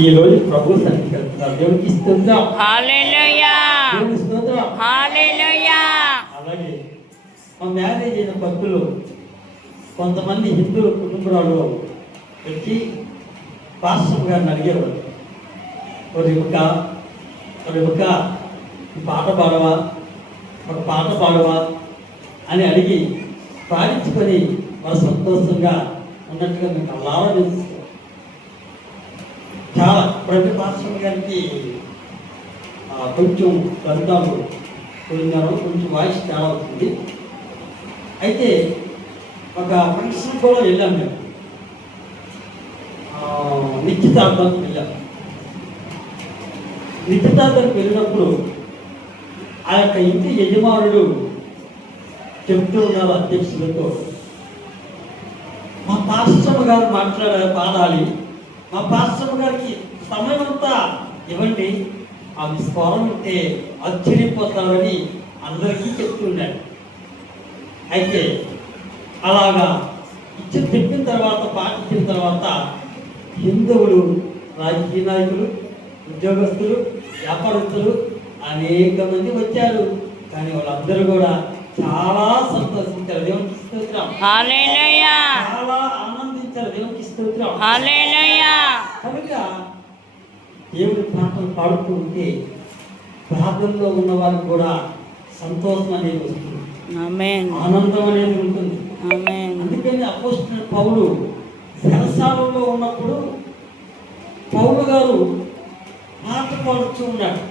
ఈ రోజు ప్రభు సన్నిధికి వెళ్తున్నారు. దేవునికి స్తోత్రం. హల్లెలూయా. దేవునికి స్తోత్రం. హల్లెలూయా. అలాగే మా మ్యారేజ్ అయిన భక్తులు కొంతమంది హిందూ కుటుంబాలు వచ్చి పాస్టర్ గారిని అడిగేవారు, ఒక పాట పాడవా, ఒక పాట పాడవా అని అడిగి పాడించుకొని వారు సంతోషంగా ఉన్నట్టుగా మీకు అలావా తెలుస్తుంది. చాలా ప్రతి పాస్టర్ గారికి కొంచెం గ్రంథాలు కొంచెం వాయిస్ చాలా అవుతుంది. అయితే ఒక ఫంక్షన్ కూడా వెళ్ళాం మేము, నిశ్చితార్థానికి వెళ్ళాం. నిశ్చితార్థానికి వెళ్ళినప్పుడు ఆ యొక్క ఇంటి యజమానుడు చెప్తూ ఉన్నారు అధ్యక్షులతో, మా పాస్టర్ గారు పాడాలి, మా పాస్టర్ గారికి సమయం అంతా ఇవ్వండి, ఆమె స్వరం ఉంటే ఆశ్చర్యపోతారని అందరికీ చెప్తున్నాడు. అయితే అలాగా చెప్పిన తర్వాత పాట ఇచ్చిన తర్వాత హిందువులు, రాజకీయ నాయకులు, ఉద్యోగస్తులు, వ్యాపారస్తులు అనేక మంది వచ్చారు. కానీ వాళ్ళందరూ కూడా చాలా సంతోషించారు. దేవునికి స్తోత్రం. హల్లెలూయా. చాలా ఆనందించారు. దేవునికి స్తోత్రం. హల్లెలూయా. కనుక దేవుడి పాటలు పాడుతూ ఉంటే ప్రార్థనలో ఉన్న వారికి కూడా సంతోషం అనేది వస్తుంది, ఆమేన్, ఆనందం అనేది ఉంటుంది. ఆమేన్. అందుకని అపోస్తలుడైన పౌలు చెరసాలలో ఉన్నప్పుడు పౌలు గారు పాట పాడుతూ ఉన్నాడు.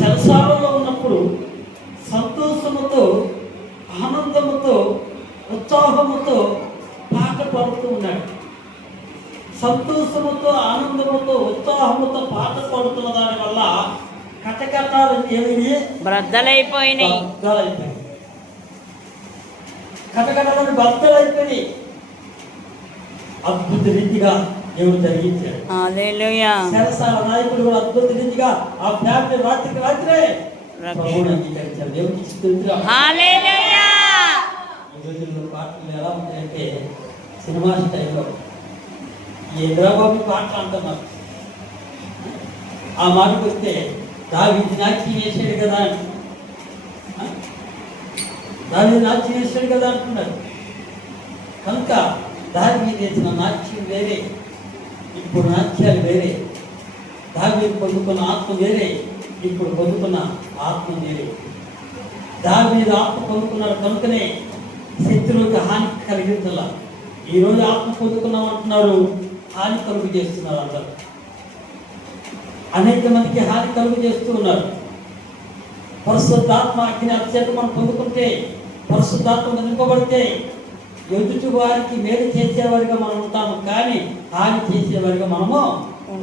చెరసాలలో ఉన్నప్పుడు సంతోషముతో, ఆనందముతో, ఉత్సాహముతో పాట పాడుతూ ఉన్నాడు. సంతోషముతో, ఆనందముతో, ఉత్సాహముతో పాట పాడుతున్న దాని వల్ల కటకటాలు ఏమి బ్రద్దలైపోయినాయి. కటకటాలను బద్దలైపోయి అద్భుత రీతిగా దేవుడు జరిగించాడు. హల్లెలూయా. చెరసాల నాయకులు కూడా అద్భుత రీతిగా ఆ ఫ్యామిలీ రాత్రికి రాత్రే ప్రభువుని అంగీకరించారు. దేవునికి స్తోత్రం. హల్లెలూయా. ఈ రోజుల్లో పాటలు ఎలా ఉంటాయంటే సినిమా స్టైల్లో ఇంద్రాబాబు పాటలు అంటున్నారు. ఆ మాటకు వస్తే దావీదు నాట్యం వేసాడు కదా అని, దావీదు నాట్యం వేసాడు కదా అంటున్నారు. కనుక దావీదు వేసిన నాట్యం వేరే, ఇప్పుడు నాట్యాలు వేరే. దావీదు పొందుకున్న ఆత్మ వేరే, ఇప్పుడు పొందుకున్న ఆత్మ వేరే. దావీదు ఆత్మ పొందుకున్నాడు కనుకనే శత్రువుకి హాని కలిగించాల. ఈరోజు ఆత్మ పొందుకున్నాం అంటున్నారు, హాని కలుగు చేస్తున్నారు. అందరూ అనేక మందికి హాని కలుగు చేస్తూ ఉన్నారు. పరిశుద్ధాత్మ అగ్ని అత్యంత మనం పొందుకుంటే, పరిశుద్ధాత్మ నింపబడితే ఎదుటి వారికి మేలు చేసేవారిగా మనం ఉంటాము, కానీ హాని చేసేవారిగా మనము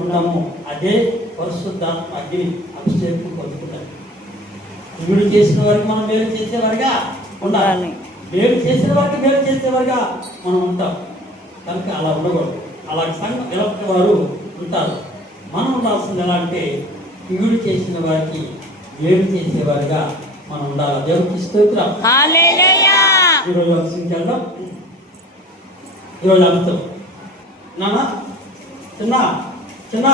ఉన్నాము. అదే పరిశుద్ధాత్మ అగ్ని అభిషేకం పొందుకుంటాం. మేలు చేసిన వారికి మనం మేలు చేసేవారిగా ఉండాలి, మేలు చేసిన వారికి మేలు చేసేవారిగా మనం ఉంటాం. కనుక అలా ఉండకూడదు. అలా సంఘం నిలబడిన వారు ఉంటారు. మనం ఉండాల్సింది ఎలా అంటే కీడు చేసిన వారికి మేలు చేసేవారిగా మనం ఉండాలి. దేవునికి స్తోత్రం. హల్లెలూయా. ఈరోజు అంశించేద్దాం. ఈరోజు అంశం నాన్న చిన్న చిన్న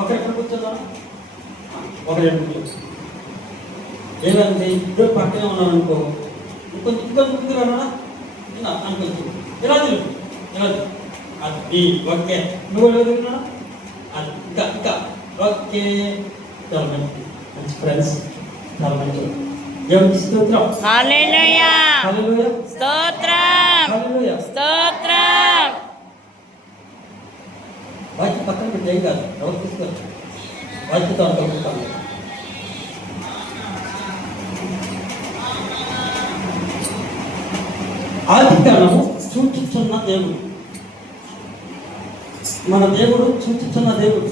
ఒకరెక్కడ కూర్చోదా, ఒకరెక్కడ కూర్చో. ఏదంటే ఇద్దరు పక్కనే ఉన్నాను అనుకో, ఇంకొంచెం ముందుకు రానా అనుకోవచ్చు. ఇలా తెలుసు, ఇలా అది ఓకే. నువ్వు ఎదుగుతున్నా అది ఇంకా ఇంకా ఓకే. చాలా మంచి మంచి ఫ్రెండ్స్, చాలా మంచి. దేవునికి స్తోత్రం. హల్లెలూయా. హల్లెలూయా. స్తోత్రం. హల్లెలూయా. స్తోత్రం. వాక్య పక్కన పెట్టి ఏం కాదు, ఎవరు తీసుకోవచ్చు. వాక్యతో అనుకుంటాను. ఆదికాండము సూచిస్తున్న దేవుడు, మన దేవుడు సూచిస్తున్న దేవుడు.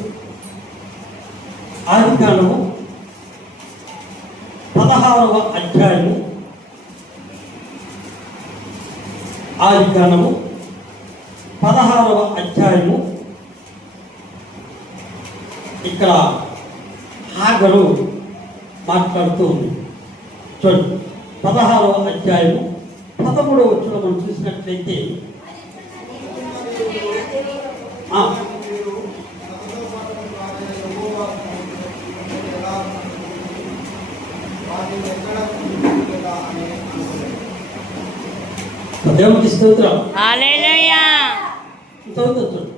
ఆదికాండము 16వ అధ్యాయము, ఆదికాండము 16వ అధ్యాయము. ఇక్కడ హాగరు మాట్లాడుతూ ఉంది. చూడండి, 16వ అధ్యాయము 13వ వచనం మనం చూసినట్లయితే ఆ, దేవునికి స్తోత్రం. హల్లెలూయా. చదువుతుంది.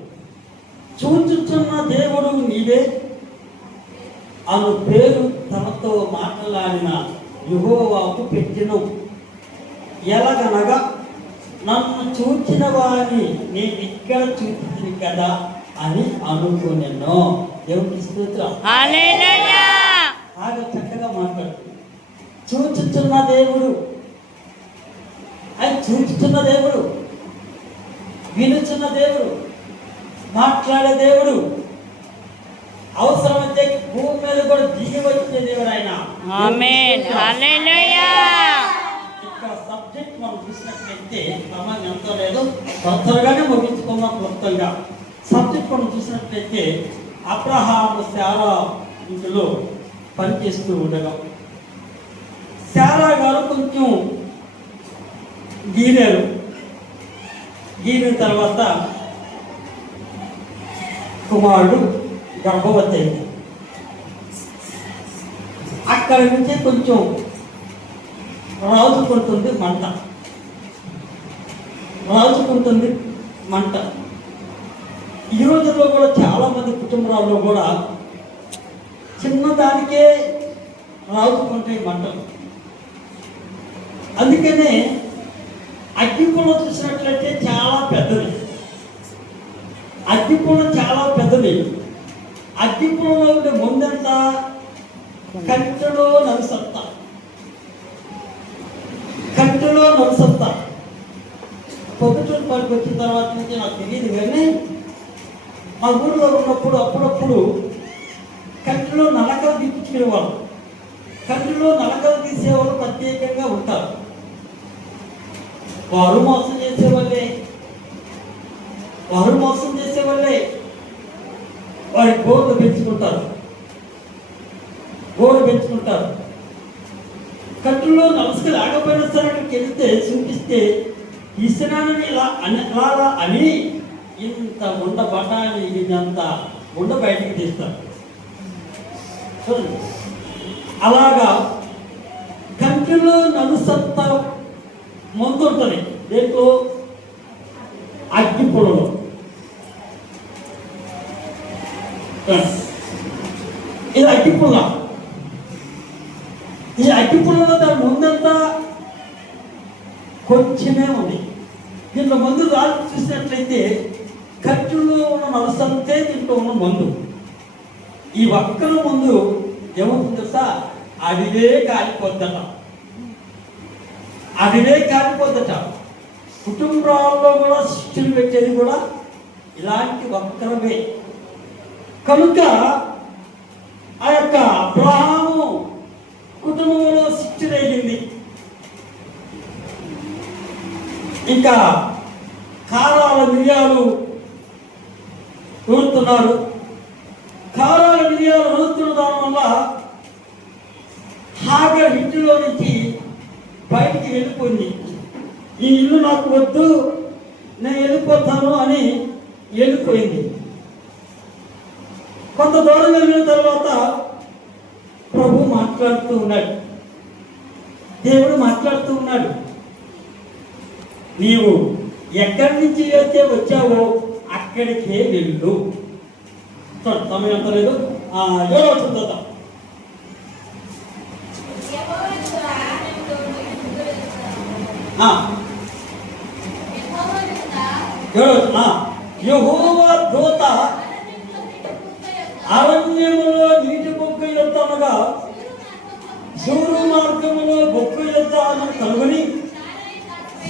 చూచుచున్న దేవుడు నీవే అను పేరు తనతో మాట్లాడిన యెహోవాకు పెట్టెను. ఎలాగనగా నన్ను చూచిన వారిని నేను ఇక్కడ చూపించింది కదా అని అనుకునేను. దేవునికి స్తోత్రం. హల్లెలూయా. బాగా చక్కగా మాట్లాడుతుంది. చూచుచున్న దేవుడు, ఆయన చూచుచున్న దేవుడు, వినుచున్న దేవుడు, మాట్లాడే దేవుడు, అవసరమైతే భూమి మీద కూడా దిగి వచ్చే దేవుడు ఆయన. ఆమేన్. హల్లెలూయా. ఇక్కడ సబ్జెక్ట్ మనం చూసినట్లయితే సమయం ఎంతో లేదు, త్వరగానే ముగించుకున్నాం. క్లుప్తంగా సబ్జెక్ట్ మనం చూసినట్లయితే అబ్రహాము శారా ఇంటిలో పనిచేస్తూ ఉండగా శారా గారు కొంచెం గీరిన తర్వాత కుమారుడు గర్భవతి అయింది. అక్కడి నుంచి కొంచెం రాజుకుంటుంది మంట. ఈ రోజుల్లో కూడా చాలామంది కుటుంబాల్లో కూడా చిన్నదానికే రాజుకుంటాయి మంటలు. అందుకనే అగ్గిపుల్ల చూసినట్లయితే చాలా పెద్దది. అగ్గిపుల్లలో ఉండే ముందంతా కట్టెలో నలుసత్తా. పొద్దుటూరు పనికి వచ్చిన తర్వాత నుంచి నాకు తెలియదు, కానీ మా ఊళ్ళో ఉన్నప్పుడు అప్పుడప్పుడు కట్టెలో నలకలు తీపించుకునేవాళ్ళు. కట్టెలో నలకలు తీసేవాళ్ళు ప్రత్యేకంగా ఉంటారు. వారు మోసం చేసేవాళ్ళే వారి గోడు పెంచుకుంటారు. కట్టులో నమస్కారం ఆగపోయినా సరే అక్కడికి వెళ్తే చూపిస్తే ఇస్తున్నానని ఇలా అని ఇంత ఉండ బఠాని ఇదంత ఉండ బయటికి తీస్తారు. చూడండి, అలాగా కంటిలో నలుసత్త ముందు ఉంటుంది. దేంట్లో? అగ్గిపుల్లలో. ఇది అగ్గిపుల్ల. ఈ అగ్గిపుల్లలో దాని ముందంతా కొంచెమే ఉంది. దీంట్లో మందు రాళ్ళు చూసినట్లయితే కట్టులో ఉన్న నలుసంతే దీంట్లో ఉన్న మందు. ఈ ఒక్కల ముందు ఏమవుతుంది తెలుసా? అడివే కాలిపోద్దట. కుటుంబాల్లో కూడా శిక్షలు పెట్టేది కూడా ఇలాంటి ఒక్కరమే. కనుక ఆ యొక్క అబ్రహాము కుటుంబంలో శిక్షుడైంది. ఇంకా కారాల మిరియాలు నూరుతున్నారు. దాని వల్ల హాగర్ ఇంటిలో నుంచి బయటికి వెళ్ళిపోయింది. ఈ ఇల్లు నాకు వద్దు, నేను వెళ్ళిపోతాను అని వెళ్ళిపోయింది. కొంత దూరం వెళ్ళిన తర్వాత ప్రభు మాట్లాడుతూ ఉన్నాడు, దేవుడు మాట్లాడుతూ ఉన్నాడు. నీవు ఎక్కడి నుంచి అయితే వచ్చావో అక్కడికే వెళ్ళు. సమయం ఎంత లేదు, ఎవరో చూద్దాం. యెహోవా దూత అరణ్యములో నీటి బొక్క యొద్దనగా సూరు మార్గములో బొక్క యొద్ద కలుగుని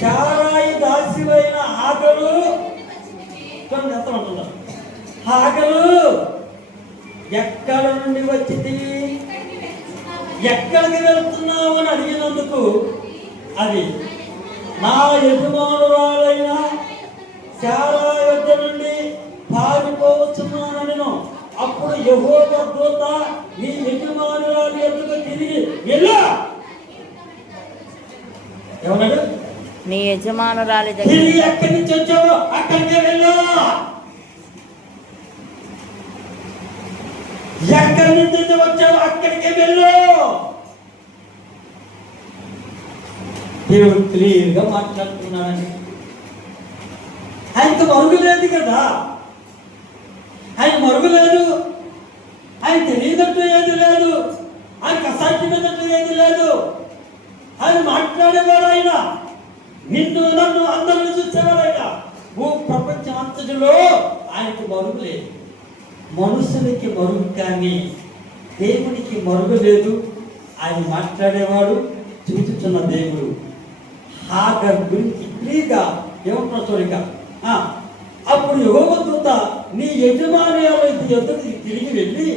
శారాయి దాసివైన ఆగలు ఎంత ఉంటుందా? ఆగలు ఎక్కడ నుండి వచ్చింది, ఎక్కడికి వెళ్తున్నావు అని అడిగినందుకు అది నా యజమానురాలైన శారా యొద్ద నుండి పారిపోవచ్చున్నాను నేను. అప్పుడు యెహోవా దూత నీ యజమానురాలి యొద్దకు తిరిగి వెళ్ళు. ఏమన్నాడు? నీ యజమానురాలి తిరిగి ఎక్కడి నుంచి వచ్చావో అక్కడికే వెళ్ళు. ఎక్కడి నుంచి అయితే వచ్చావో అక్కడికే వెళ్ళు. దేవుడు క్లియర్గా మాట్లాడుతున్నాడని. ఆయనకు మరుగు లేదు కదా, ఆయన మరుగు లేదు, ఆయన తెలియనట్టు ఏది లేదు, ఆయనకు అసాధ్యమైనట్టు ఏది లేదు. ఆయన మాట్లాడేవాడు, ఆయన నిన్ను నన్ను అందరిని చూసేవాడు. ఆయన ప్రపంచం అంతటిలో ఆయనకు మరుగు లేదు. మనుషులకి మరుగు కానీ దేవునికి మరుగు లేదు. ఆయన మాట్లాడేవాడు, చూచుచున్న దేవుడు. హాగర్ గురించి క్లియర్గా ఏమంటున్నా చూడగా, అప్పుడు యెహోవా దూత నీ యజమానురాలు ఎదుటికి తిరిగి వెళ్ళి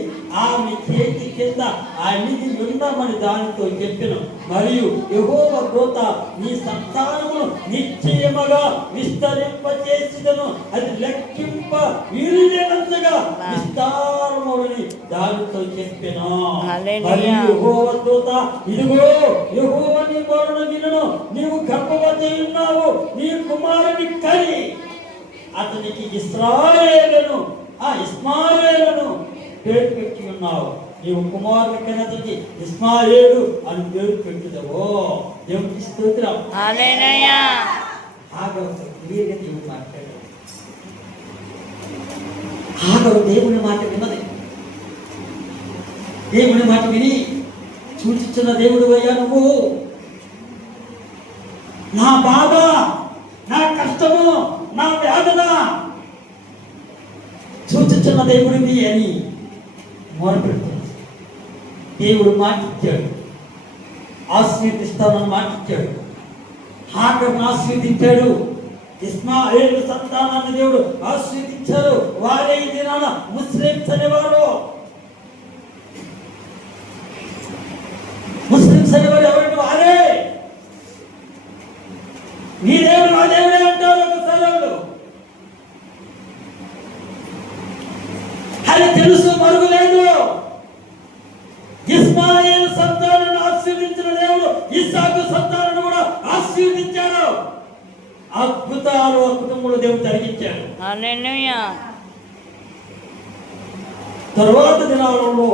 ఆమె చేతి కింద అణిగి ఉన్నామని దానితో చెప్పెను. మరియు యెహోవా దూత నీ సంతానమును నిశ్చయముగా విస్తరింపచేసిదను, అది లెక్కింప వీలులేనంతగా విస్తారములని దానితో చెప్పెను. మరియు యెహోవా దూత, ఇదిగో యెహోవా నీ మొరను వినును, నీవు గర్భవతి ఉన్నావు, నీ కుమారుని కని అతనికి ఇస్రాయేలును ఇస్మాయేలును పేరు పెట్టి ఉన్నావు. నీవు కుమారుని కన్నతకి ఇస్మాయేలు అని పేరు పెట్టుదవో. దేవునికి స్తోత్రం. హల్లెలూయా. హాగరు క్లియర్గా దేవుడు మాట్లాడాడు. హాగరు దేవుని మాట విన్నది. దేవుని మాట విని, చూచుచున్న దేవుడు అయ్యా నువ్వు, నా బాధ, నా కష్టము, నా వేదన చూచుచున్న దేవుడివి అని మొరపెడుతుంది. దేవుడు మాటిచ్చాడు, ఆశీర్దిస్తానని మాటిచ్చాడు. హాగరును ఆశీర్దించాడు. ఇస్మాయేలు సంతానాన్ని దేవుడు ఆశీర్దించారు. వారే ఈ దినాన ముస్లిమ్స్ అనేవారు. ముస్లిమ్స్ అనేవారు ఎవరంటే వారే. నీ దేవుడు నా దేవుడే అంటారు ఒకసారి వాళ్ళు. అది తెలుసు, మరుగు లేదు. ఇస్మాయేలు సంతానాన్ని ఆశీర్వదించిన దేవుడు ఇస్సాకు సంతానాన్ని కూడా ఆశీర్వదించాడు. అద్భుతాలు ఆ కుటుంబంలో దేవుడు జరిగించాడు. హల్లెలూయా. తరువాత దినాలలో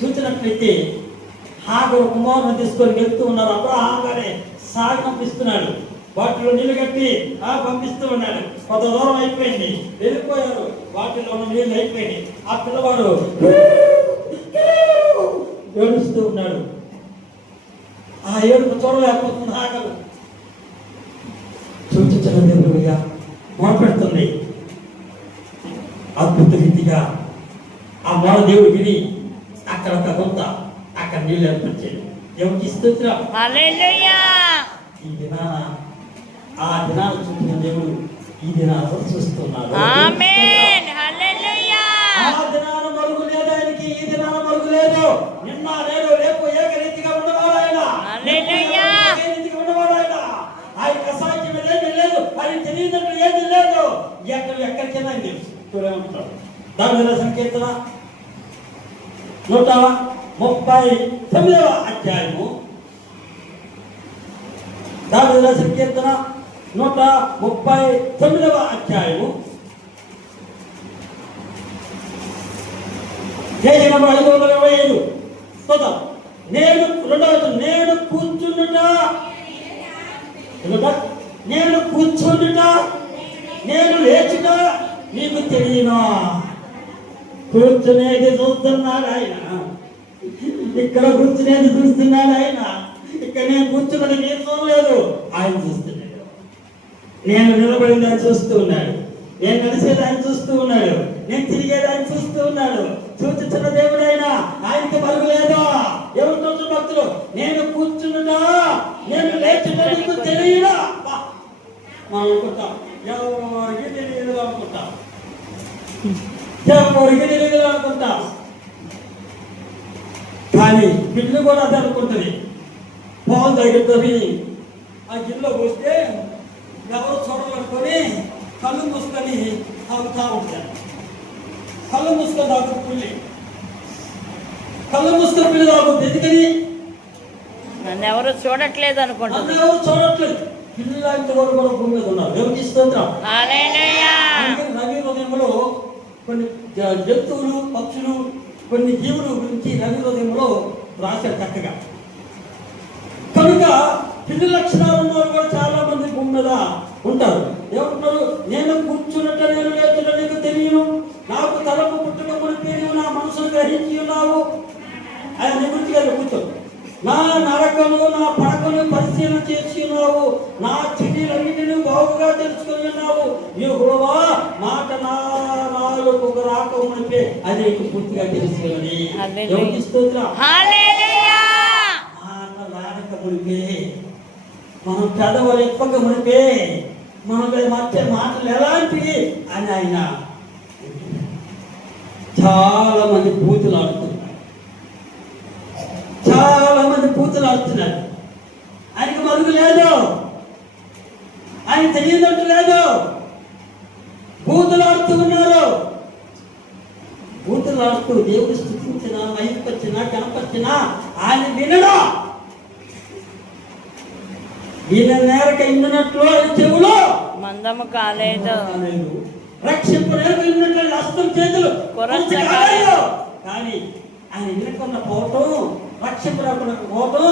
చూసినట్లయితే హాగరు కుమారుని తీసుకొని వెళ్తూ ఉన్నారు. అప్పుడు హాగరే సాగనంపిస్తున్నాడు. వాటిలో నీళ్లు కట్టి పంపిస్తూ ఉన్నాడు. కొంత దూరం అయిపోయింది, వెళ్ళిపోయారు. వాటిలో ఉన్న నీళ్ళు అయిపోయింది. ఆ పిల్లవాడు ఏడుస్తూ ఉన్నాడు. ఆ ఏడుపు చూడలేకపోతుంది హాగరు. చూచుచున్న దేవుడుగా మొరపెడుతుంది. అద్భుత రీతిగా ఆ మొర దేవుడు విని అక్కడ ఒక కొంత అక్కడ నీళ్ళు ఏర్పరిచాడు. దేవుడికి స్తోత్రం. హల్లెలూయా. ఈ దినాన ఆ దినాలు చూసిన దేవుడు ఈ దినాలు చూస్తున్నాడు. ఆమేన్. హల్లెలూయా. ఆ దినాన మరుగు లేదు ఆయనకి, ఈ దినాన మరుగు లేదు. నిన్న నేడు రేపు ఏకరీతిగా ఉన్నవాడు ఆయన. హల్లెలూయా. ఏకరీతిగా ఉన్నవాడు ఆయన. ఆయనకు అసాధ్యం ఏమీ లేదు, ఆయన తెలియనట్లు ఏది లేదు. ఎక్కడికైనా ఆయన తెలుసు. చూడమంటాడు. దావిద సంకీర్తన 139వ అధ్యాయము. దావిద సంకీర్తన 139వ అధ్యాయము. Page number 525. చూద్దాం. నేను కూర్చుండుట, నేను కూర్చుండుట, నేను లేచుట నీకు తెలియనా? కూర్చునేది చూస్తున్నాడు ఆయన, ఇక్కడ కూర్చునేది చూస్తున్నాడు ఆయన. ఇక్కడ నేను కూర్చున్నది నేను చూడలేదు, ఆయన చూస్తున్నాడు. నేను నిలబడింది ఆయన చూస్తూ ఉన్నాడు, నేను నడిచేది ఆయన చూస్తూ ఉన్నాడు, నేను తిరిగేది ఆయన చూస్తూ ఉన్నాడు. చూచుచున్న దేవుడు ఆయన, ఆయనకి మరుగు లేదు. ఎవరు భక్తులు, నేను కూర్చున్నా, నేను లేచుట నీకు తెలియదా? మనం అనుకుంటాం ఎవరికి తెలియదు అనుకుంటాం, ఎవరికి తెలియదు అనుకుంటాం. కానీ పిల్లు కూడా అదే అనుకుంటుంది. పాలు తగ్గుతుంది, ఆ గిన్నెలో పోస్తే ఎవరు చూడగలుగుకొని కళ్ళు మూసుకొని తాగుతూ ఉంటారు. కళ్ళు మూసుకొని తాగుతుంది పిల్లి, కళ్ళు మూసుకొని పిల్లి తాగుతుంది. ఎందుకని? నన్ను ఎవరు చూడట్లేదు అనుకుంటున్నాను. నన్ను ఎవరు చూడట్లేదు. పిల్లలాంటి వారు కూడా భూమి మీద ఉన్నారు. దేవునికి స్తోత్రం. హల్లెలూయా. నవీ హృదయంలో కొన్ని జంతువులు, పక్షులు, కొన్ని జీవుల గురించి రవి హృదయంలో రాశారు చక్కగా. కనుక పిల్లి లక్షణాలు ఉన్న వాళ్ళు కూడా చాలా మంది భూమి మీద ఉంటారు. ఏమంటారు? నేను కూర్చున్నట్ట నేను లేచుట నీకు తెలియను, నాకు తలపు పుట్టక మునిపే నీవు నా మనసును గ్రహించి ఉన్నావు. ఆయన నీ గురించి కదా కూర్చో. నా నరకను నా పడకను పరిశీలన చేసి ఉన్నావు, నా చర్యలన్నిటిని బాగుగా తెలుసుకొని ఉన్నావు. యెహోవా మాట నాలుగు రాక మునిపే అది నీకు పూర్తిగా తెలుసుకొని. ఎవరికి స్తోత్రం. మునిపే మనం పెదవులు ఎప్పక మునిపే మనం మధ్య మాటలు ఎలాంటివి అని ఆయన చాలా మంది పూతులు ఆడుతున్నారు, చాలా మంది పూతులు ఆడుతున్నారు. ఆయనకు మరుగు లేదు, ఆయన తెలియదంటూ లేదు. పూతులు ఆడుతూ ఉన్నారు. పూతులు ఆడుతూ దేవుడు స్థుతించినా మహిమపరిచినా కనపరిచినా ఆయన వినడా. ఈయన నేరక ఇన్నట్లు చెవులో మందము కాలేదు, రక్షింపు నేర్పినట్లు హస్తం చేతులు కాలేదు. కానీ ఆయన వినకుండా పోవటం, రక్షింపు రాకుండా పోవటం,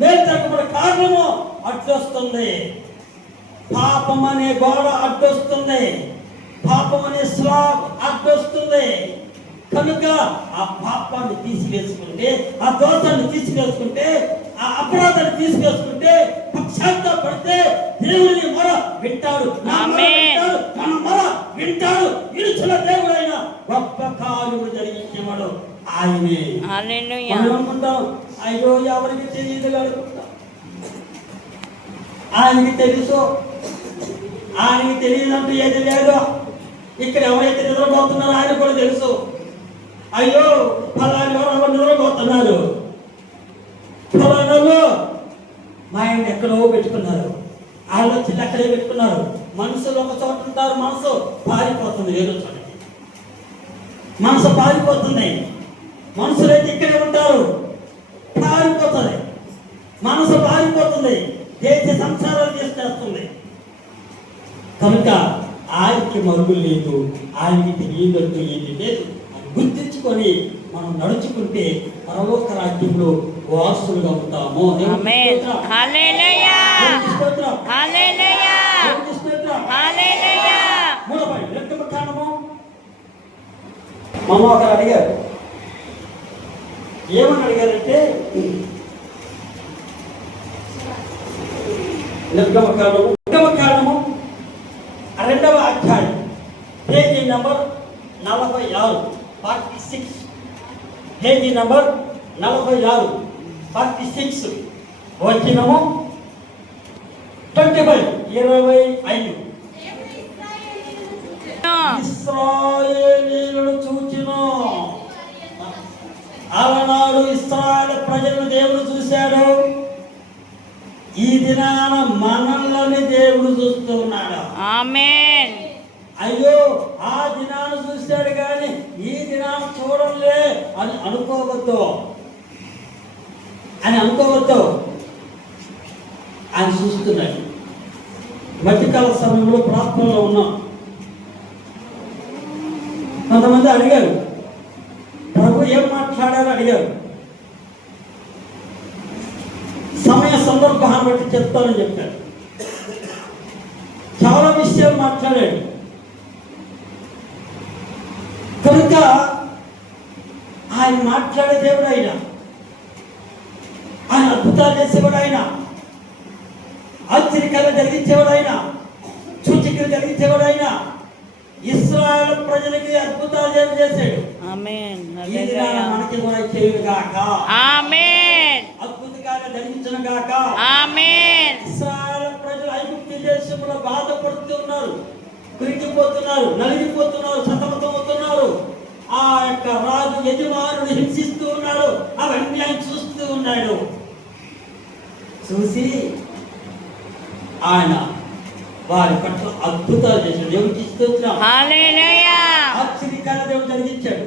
మేలు తగ్గకుండా కారణము అడ్డొస్తుంది. పాపం అనే గోడ అడ్డొస్తుంది, పాపం అనే స్లాబ్ అడ్డొస్తుంది. కనుక ఆ పాపాన్ని తీసివేసుకుంటే, ఆ దోషాన్ని తీసివేసుకుంటే, ఆ అపరాధాన్ని తీసివేసుకుంటే, పశ్చాత్తాపడితే దేవుని మొర వింటాడు, మన మొర వింటాడు. ఇరుచుల దేవుడైన గొప్ప కార్యములు జరిగించేవాడు ఆయనే. మనం అనుకుంటాం అయ్యో ఎవరికి తెలియదు అనుకుంటాం. ఆయనకి తెలుసు, ఆయనకి తెలియదంటూ ఏది లేదు. ఇక్కడ ఎవరైతే నిద్రపోతున్నారో ఆయన కూడా తెలుసు. అయ్యో ఫలాని ఎవరు నిద్రపోతున్నారు, ఫలానాలో మైండ్ ఎక్కడో పెట్టుకున్నారు, ఆలోచనలు ఎక్కడే పెట్టుకున్నారు. మనసులో ఒక చోట ఉంటారు, మనసు పారిపోతుంది. ఏదో చోటకి మనసు పారిపోతుంది. మనుషులైతే ఇక్కడే ఉంటారు, పారిపోతుంది. మనసు పారిపోతుంది, దేశ సంసారాలు చేస్తుంది. కనుక ఆయనకి మరుగు లేదు, ఆయనకి తెలియదంటూ ఏది లేదు. గుర్తించుకొని మనం నడుచుకుంటే పరలోక రాజ్యంలో వారసులుగా ఉంటాము. మమ్మ ఒకరు అడిగారు, ఏమని అడిగారంటే నిర్గమకాండము 2వ అధ్యాయం పేజీ నంబర్ 46 46 పేజీ నంబర్ 46 46 వచనము 25 ఇశ్రాయేలీయులను చూచెను. అలనాడు ఇశ్రాయేలు ప్రజలను దేవుడు చూశాడు, ఈ దినాన మనల్ని దేవుడు చూస్తూ ఉన్నాడు. ఆమేన్. అయ్యో ఆ దినాన్ని చూశాడు కానీ ఈ దినాన్ని చూడలే అని అనుకోవద్దు, ఆయన చూస్తున్నాడు. మధ్యకాల సమయంలో ప్రార్థనలో ఉన్నాం. కొంతమంది అడిగారు, ప్రభు ఏం మాట్లాడారో అడిగారు. సమయ సందర్భాన్ని బట్టి చెప్తానని చెప్పాడు. చాలా విషయాలు మాట్లాడాడు. కనుక ఆయన మాట్లాడే దేవుడు, ఆయన అద్భుతాలు చేసేవాడు, ఆయన ఆశ్చర్యకార్యాలు జరిగించేవాడు, ఆయన సూచక్రియలు జరిగించేవాడు, ఆయన ఇశ్రాయేలు ప్రజలకి అద్భుతాలు చేశాడు. మనకి కూడా చేయును గాక. అద్భుత కార్యాలు జరిగించును గాక. ఇశ్రాయేలు ప్రజలు ఐగుప్తు దేశంలో బాధపడుతున్నారు, కురికిపోతున్నారు, నలిగిపోతున్నారు, సతమతమవుతున్నారు. ఆ యొక్క రాజు యజమానుడు హింసిస్తూ ఉన్నాడు. అవన్నీ ఆయన చూస్తూ ఉన్నాడు. చూసి ఆయన వారి పట్ల అద్భుతాలు చేశాడు. దేవుడికి స్తోత్రం. ఆశ్చర్యకార్య దేవుడు జరిగించాడు,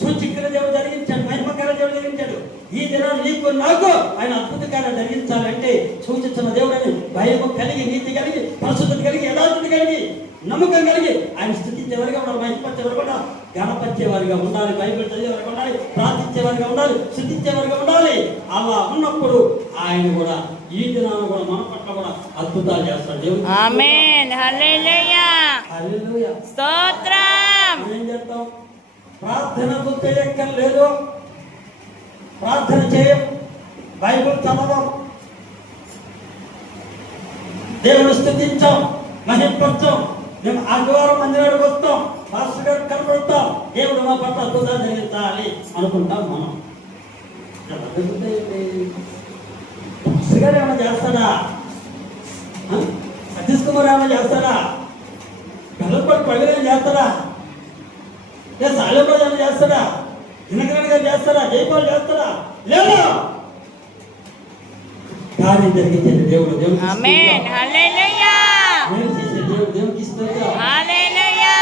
సూచక్ర దేవుడు జరిగించాడు, మహిమకర దేవుడు జరిగించాడు. ఈ దినం నీకు నాకు ఆయన అద్భుత కార్యాలు జరిగించాలంటే సూచించిన దేవుడని భయము కలిగి, నీతి కలిగి, పరిశుద్ధత కలిగి, యథార్థత కలిగి, నమ్మకం కలిగి ఆయన స్థుతించేవారిగా ఉండాలి, మహిమపరిచేవారిగా ఉండాలి, గణపరిచేవారిగా ఉండాలి, బైబిల్ చదివేవారిగా ఉండాలి, ప్రార్థించేవారిగా ఉండాలి, స్థుతించేవారిగా ఉండాలి. అలా ఉన్నప్పుడు ఆయన కూడా ఈ దినాన్ని కూడా మన పట్ల కూడా అద్భుతాలు చేస్తాడు దేవుడు. ఆమేన్. హల్లెలూయా. హల్లెలూయా. స్తోత్రం. ఏం చేస్తాం? ప్రార్థనకు చేయక్కర్లేదు, ప్రార్థన చేయం, బైబిల్ చదవం, దేవుని స్థుతించాం, మహిమపరచాం, మేము ఆదివారం మందిరానికి వస్తాం, పాస్టర్ గారికి కనపడతాం, దేవుడు మా పట్ల అద్భుతాలు జరిగించాలి అనుకుంటాం. మనం పాస్టర్ గారు ఏమైనా చేస్తాడా? సతీష్ కుమార్ ఏమైనా చేస్తాడా? పిల్లలపడి పగిలేం చేస్తాడా? సాలెబాజు ఏమైనా చేస్తాడా? దినకరణ గారు చేస్తారా? జైపాల్ చేస్తారా? లేదు. కార్యం జరిగించండి దేవుడు. దేవుడు ఆమేన్. హల్లెలూయా. దేవుడు చేసే దేవుడు దేవుడికి స్తోత్రం. హల్లెలూయా.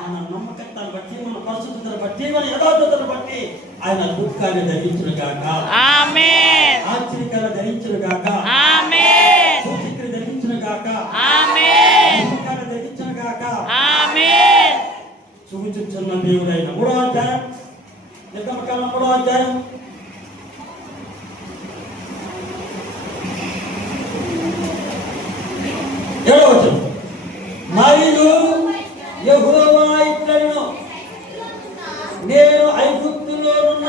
మన నమ్మకత్వాన్ని బట్టి, మన పరిశుద్ధతను బట్టి, మన యథార్థతను బట్టి ఆయన అద్భుత కార్యం ధరించును గాక. ఆమేన్. ఆశ్చర్యకార్యం ధరించును గాక. ఆమేన్. సూచక్రియ ధరించును గాక. ఆమేన్. కార్యం ధరించును గాక. ఆమేన్. సూచించున్న దేవుడైన 3వ అధ్యాయం, నిర్గమకాండం 3వ అధ్యాయం 7వ వచనం. మరియు యెహోవా ఇట్లనెను, నేను ఐగుప్తులోనున్న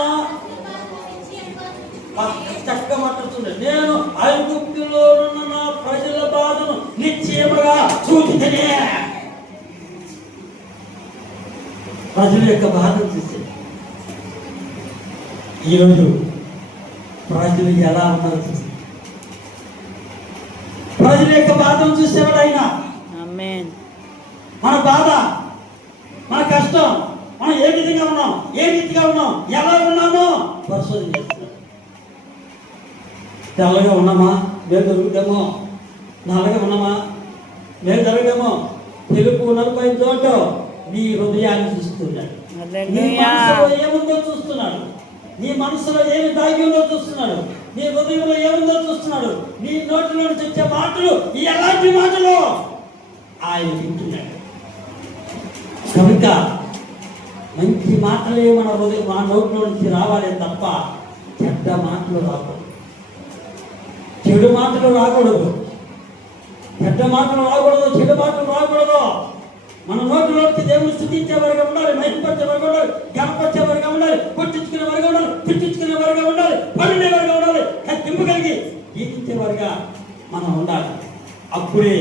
చక్క మాట్లాడుతుంది, నేను ఐగుప్తులోనున్న నా ప్రజల బాధను నిశ్చయముగా చూచితిని. ప్రజల యొక్క బాధను చూసి ఈరోజు ప్రజలు ఎలా ఉన్నారో చూసి, ప్రజల యొక్క బాధను చూసేవాడు ఆయన. ఆమేన్. మన బాధ, మన కష్టం, మనం ఏ విధంగా ఉన్నాం, ఏ రీతిగా ఉన్నాం, ఎలా ఉన్నామో పరిశోధన చేస్తున్నాం. తెల్లగా ఉన్నామా? మేము దొరుకుతామో. నల్లగా ఉన్నామా? మేము జరగమో. తెలుపు నలుపై చోటు నీ హృదయాన్ని చూస్తున్నాడు. నీ మనసులో ఏముందో చూస్తున్నాడు. నీ మనసులో ఏమి దాగి ఉందో చూస్తున్నాడు. నీ హృదయంలో ఏముందో చూస్తున్నాడు. నీ నోటిలో నుంచి వచ్చే మాటలు ఎలాంటి మాటలు ఆయన వింటున్నాడు. కనుక మంచి మాటలే మన హృదయం, మా నోట్లో నుంచి రావాలి తప్ప చెడ్డ మాటలు రాకూడదు, చెడు మాటలు రాకూడదు, చెడ్డ మాటలు రాకూడదు, చెడు మాటలు రాకూడదు. మన నోటిలోకి దేవుని స్థుతించేవారుగా ఉండాలి, మహిమపరిచేవారుగా ఉండాలి, గణపరిచేవారుగా ఉండాలి, కొట్టించుకునేవారుగా ఉండాలి, పిచ్చించుకునేవారుగా ఉండాలి, పడినేవారుగా ఉండాలి, కత్తింపు కలిగి జీవించేవారుగా మనం ఉండాలి. అప్పుడే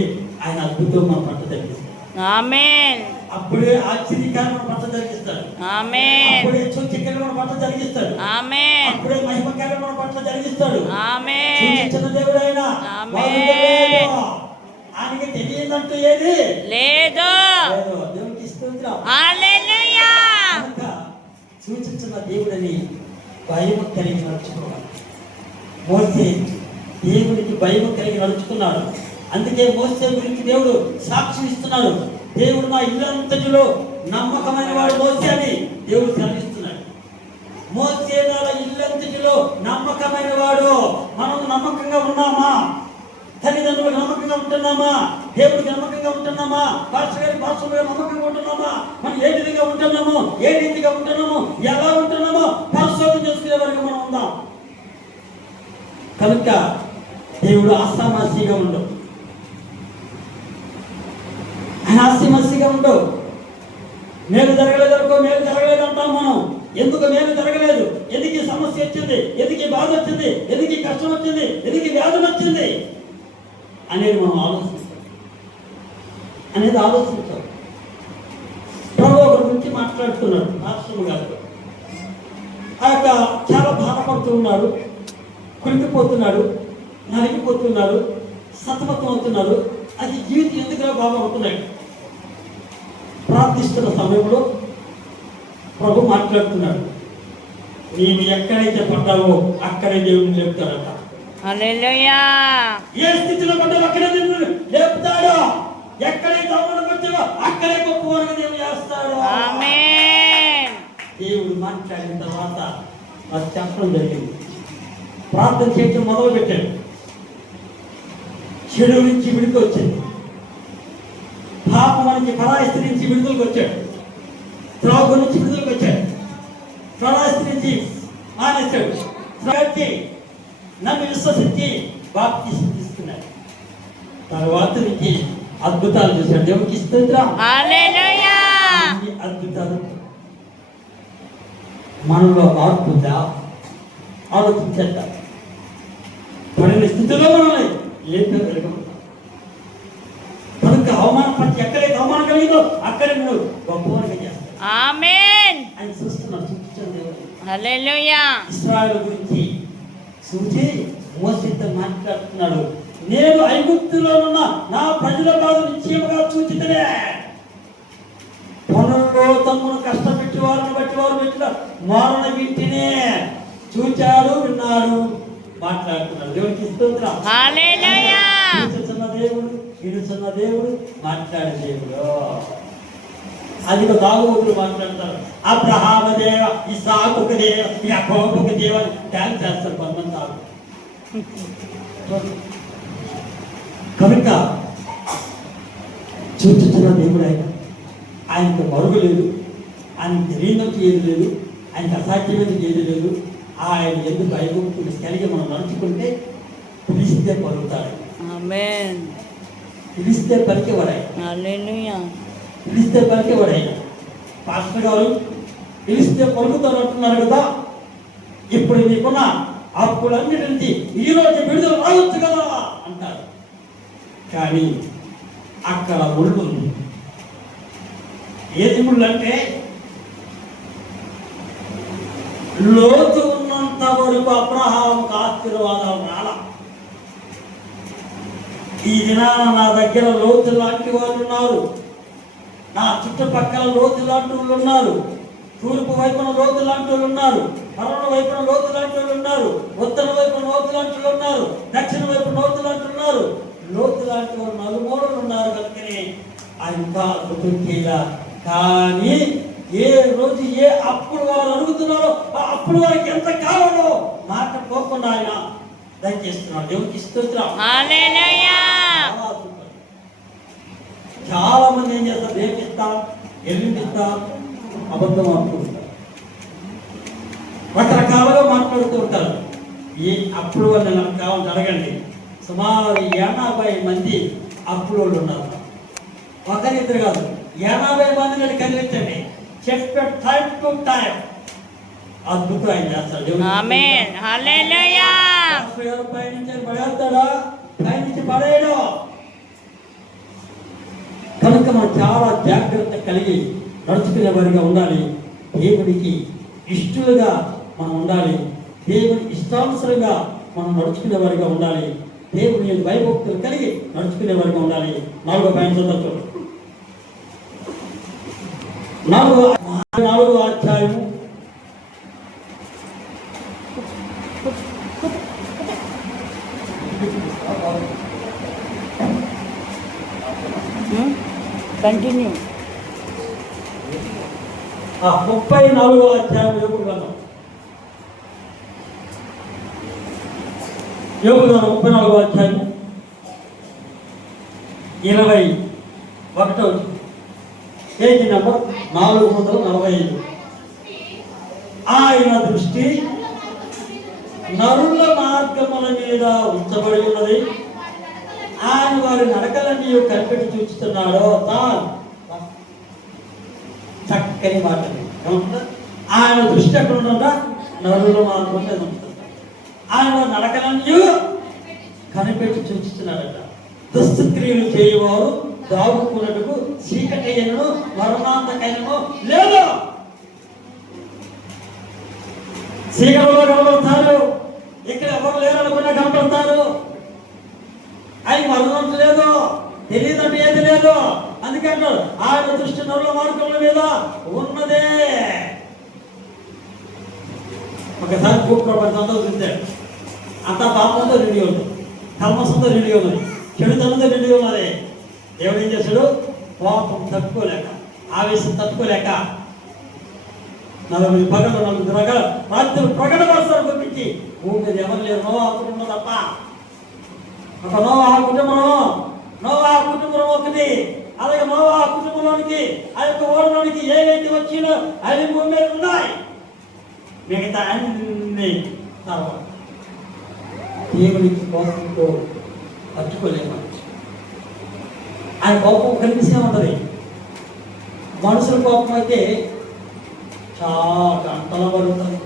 ఆయన అద్భుతం మన పట్ల జరిగిస్తాడు. ఆమేన్. అప్పుడే ఆశ్చర్యకార్యం మన పట్ల జరిగిస్తాడు. ఆమేన్. అప్పుడే సూచక్రియ మన పట్ల జరిగిస్తాడు. ఆమేన్. అప్పుడే మహిమ కార్యం మన పట్ల జరిగిస్తాడు. ఆమేన్. చిన్న దేవుడు ఆయన. ఆమేన్. ఆయనకి తెలియదంటూ ఏది లేదు. దేవునికి స్తోత్రం. హల్లెలూయా. సూచించిన దేవుడని భయం కలిగి నడుచుకోవాలి. మోసే దేవునికి భయం కలిగి నడుచుకున్నాడు. అందుకే మోసే గురించి దేవుడు సాక్షి ఇస్తున్నాడు. దేవుడు మా ఇల్లంతటిలో నమ్మకమైన వాడు మోసే అని దేవుడు సెలవిస్తున్నాడు. మోసే నా ఇల్లంతటిలో నమ్మకమైన వాడు. మనం నమ్మకంగా ఉన్నామా? తల్లిదండ్రులకు నమ్మకంగా ఉంటున్నామా? దేవుడికి నమ్మకంగా ఉంటున్నామా? పాస్టర్ గారి పాస్టర్ నమ్మకంగా ఉంటున్నామా? మనం ఏ విధంగా ఉంటున్నామో, ఏ రీతిగా ఉంటున్నామో, ఎలా ఉంటున్నామో పరిశోధన చేసుకునే వరకు మనం ఉందాం. కనుక దేవుడు ఆసామాసిగా ఉండవు, ఆయన ఆసిమసిగా ఉండవు. మేలు జరగలేదు అనుకో, మేలు జరగలేదు అంటాం మనం. ఎందుకు మేలు జరగలేదు? ఎందుకు ఈ సమస్య వచ్చింది? ఎందుకు ఈ బాధ వచ్చింది? ఎందుకు ఈ కష్టం వచ్చింది? ఎందుకు ఈ వ్యాధి వచ్చింది అనేది మనం ఆలోచించాం. ప్రభు ఒకరి గురించి మాట్లాడుతున్నాడు రాష్ట్రం గారు. ఆ యొక్క చాలా బాధపడుతూ ఉన్నాడు, కురికిపోతున్నాడు, నలిగిపోతున్నాడు, సతమతం అవుతున్నాడు. అది జీవితం ఎందుకు బాగా అవుతున్నాడు. ప్రార్థిస్తున్న సమయంలో ప్రభు మాట్లాడుతున్నాడు. నీవు ఎక్కడైతే పడ్డావో అక్కడే దేవుడిని లేపుతాడట. హల్లెలూయా. ఏ స్థితిలో పడ్డావో అక్కడే దేవుడు లేపుతాడు. ఎక్కడైతే అవమానం వచ్చావో అక్కడే గొప్పవారుగా దేవుడు చేస్తాడు. ఆమేన్. దేవుడు మాట్లాడిన తర్వాత అది చెప్పడం జరిగింది. ప్రార్థన చేయడం మొదలు పెట్టాడు. చెడు నుంచి విడుదల వచ్చింది. పాపం నుంచి పరాయి స్త్రీ నుంచి విడుదలకు వచ్చాడు. త్రాగు నుంచి విడుదలకు వచ్చాడు. పరాయి స్త్రీ నుంచి మానేశాడు. త్రాగి నన్ను విశ్వసించి బాప్తిసం తీసుకున్నాడు. తర్వాత నుంచి అద్భుతాలు చూశాడు. దేవునికి స్తోత్రం. హల్లెలూయా. ఈ అద్భుతాలు మనలో మార్పు ఉందా? ఆలోచించేద్దాం. పడిన స్థితిలో మనల్ని లేపగలుగుతాం. కనుక అవమానపరిచి ఎక్కడైతే అవమానం కలిగిందో అక్కడే నువ్వు గొప్పవాడిగా చేస్తావు. ఆమేన్. ఆయన చూస్తున్నాడు, చూపించాడు దేవుడు. హల్లెలూయా. ఇశ్రాయేలు గురించి చూసి మోసేతో మాట్లాడుతున్నాడు. నేను ఐగుప్తులో ఉన్న నా ప్రజల బాధ నిశ్చయముగా చూచితనే. పనుల్లో తమ్మును కష్టపెట్టి వారిని బట్టి వారు పెట్టిన మారణ వీటినే చూచాడు, విన్నాడు, మాట్లాడుతున్నాడు. దేవునికి స్తోత్రం. హల్లెలూయా. వినుచున్న దేవుడు, వినుచున్న దేవుడు, మాట్లాడే దేవుడు. అది దావీదు మాట్లాడతారు. అబ్రహామ దేవ, ఇస్సాకు దేవ, యాకోబు దేవ డ్యాన్స్ చేస్తారు కొంతమంది తాగు. కనుక చూచుతున్న దేవుడు ఆయన. ఆయనకు మరుగు లేదు, ఆయన తెలియనట్టు ఏది లేదు, ఆయనకు అసాధ్యమైనది ఏది లేదు. ఆయన ఎందుకు ఐగుప్తుని కలిగి మనం నడుచుకుంటే పిలిస్తే పలుకుతాడు. ఆమేన్. పిలిస్తే పలికేవాడు ఆయన. హల్లెలూయా. పిలిస్తే పలికేవాడు ఆయన. పాస్టర్ గారు పిలిస్తే పలుకుతారు అంటున్నారు కదా. ఇప్పుడు నీకున్న అప్పులన్నిటి నుంచి ఈరోజు విడుదల రావచ్చు కదా అంటారు. కానీ అక్కడ ముళ్ళు ఉంది. ఏది ముళ్ళు అంటే లోతు ఉన్నంత వరకు అబ్రహాముకు ఆశీర్వాదాలు రాలా. ఈ దినాన నా దగ్గర లోతు లాంటి వాళ్ళు ఉన్నారు, నా చుట్టుపక్కల లోతు లాంటి వాళ్ళు ఉన్నారు, తూర్పు వైపున లోతు లాంటి వాళ్ళు ఉన్నారు, పడమర వైపున లోతు లాంటి వాళ్ళు ఉన్నారు, ఉత్తర వైపున లోతు లాంటి వాళ్ళు ఉన్నారు, దక్షిణ వైపున లోతు లాంటి ఉన్నారు. లోతు లాంటి వాళ్ళు నలుమూలలు ఉన్నారు. కనుకనే ఆయన అద్భుతంగా. కానీ ఏ రోజు ఏ అప్పుడు వారు అడుగుతున్నారో ఆ అప్పుడు వారికి ఎంత కావాలో మాట పోకుండా ఆయన దయచేస్తున్నాడు. దేవునికి స్తోత్రం. హల్లెలూయా. చాలా మంది ఏం చేస్తారు? రేపిస్తా, ఎల్లుండిస్తా, అబద్ధం ఆడుతుంటారు, రకరకాలుగా మాట్లాడుతూ ఉంటారు. ఈ అప్పుడు వాళ్ళు నాకు కావాలని అడగండి. సుమారు 80 మంది అప్పుడు వాళ్ళు ఉన్నారు. ఒకరిద్దరు కాదు, 80 మందిని కలిగించండి. చెప్పే టైం టు టైం అద్భుతం ఆయన చేస్తాడు. ఆమేన్. హల్లెలూయా. పైనుంచి పడేస్తాడా? పైనుంచి పడేయడు. కనుక మనం చాలా జాగ్రత్త కలిగి నడుచుకునే వారిగా ఉండాలి. దేవుడికి ఇష్టలుగా మనం ఉండాలి. దేవుని ఇష్టానుసరంగా మనం నడుచుకునే వారిగా ఉండాలి. దేవుని భయభక్తులు కలిగి నడుచుకునే వారిగా ఉండాలి. 4వ పాయింట్ చదువు. 4వ అధ్యాయము 34వ అధ్యాయం యోబు గ్రంథం. యోబు గ్రంథం 34వ అధ్యాయం 21వ పేజీ నంబర్ 445. ఆయన దృష్టి నరుల మార్గముల మీద ఉంచబడి ఉన్నది, ఆయన వారి నడకలన్నీ కనిపెట్టి చూస్తున్నాడో. చక్కని మాటలు. ఆయన దృష్టి ఎక్కడ ఉంటుందా? నరుల మార్గం మీద ఉంటుంది. ఆయన వారి నడకలన్నీ కనిపెట్టి చూస్తున్నాడట. దుష్క్రియలు చేయవారు దాగుకున్నట్టుకు చీకటైనను మరణాంతకైనను లేదు. చీకటిలో కనబడతారు, ఇక్కడ ఎవరు లేరు అనుకున్నా కనబడతారు. ఆయన మరణం లేదు, తెలియదంటే ఏది లేదు. అందుకంటే ఆయన దృష్టి నరుల మార్గముల మీద ఉన్నదే. ఒకసారి భూప్రపంచంతో చూశాడు. అంతా పాపంతో నిండి ఉంది, కల్మసంతో నిండి ఉన్నది, చెడుతనంతో నిండి ఉన్నది. దేవుడు ఏం చేశాడు? కోపం తట్టుకోలేక, ఆవేశం తట్టుకోలేక 40 పగలు 4 రకాల రాత్రులు ప్రకట వర్షాలు పంపించి భూమి మీద ఎవరు లేరు, నోవహు కుటుంబం తప్ప. ఒక నోవహు కుటుంబం ఒకటి. అలాగే నోవహు కుటుంబంలోనికి ఆ యొక్క ఓడలోనికి ఏవైతే వచ్చినో అవి భూమి మీద ఉన్నాయి. మిగతా అన్ని తర్వాత దేవునికి కోపంతో తట్టుకోలేము. ఆయన కోపం కనిపిస్తూ ఉంటుంది. మనుషుల కోపం అయితే చాలా గంటల పడుతుంది,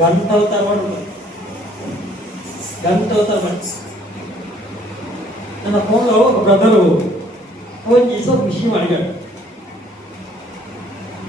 గంటల తరబడి. నిన్న ఫోన్లో ఒక బ్రదరు ఫోన్ చేసి ఒక విషయం అడిగాడు.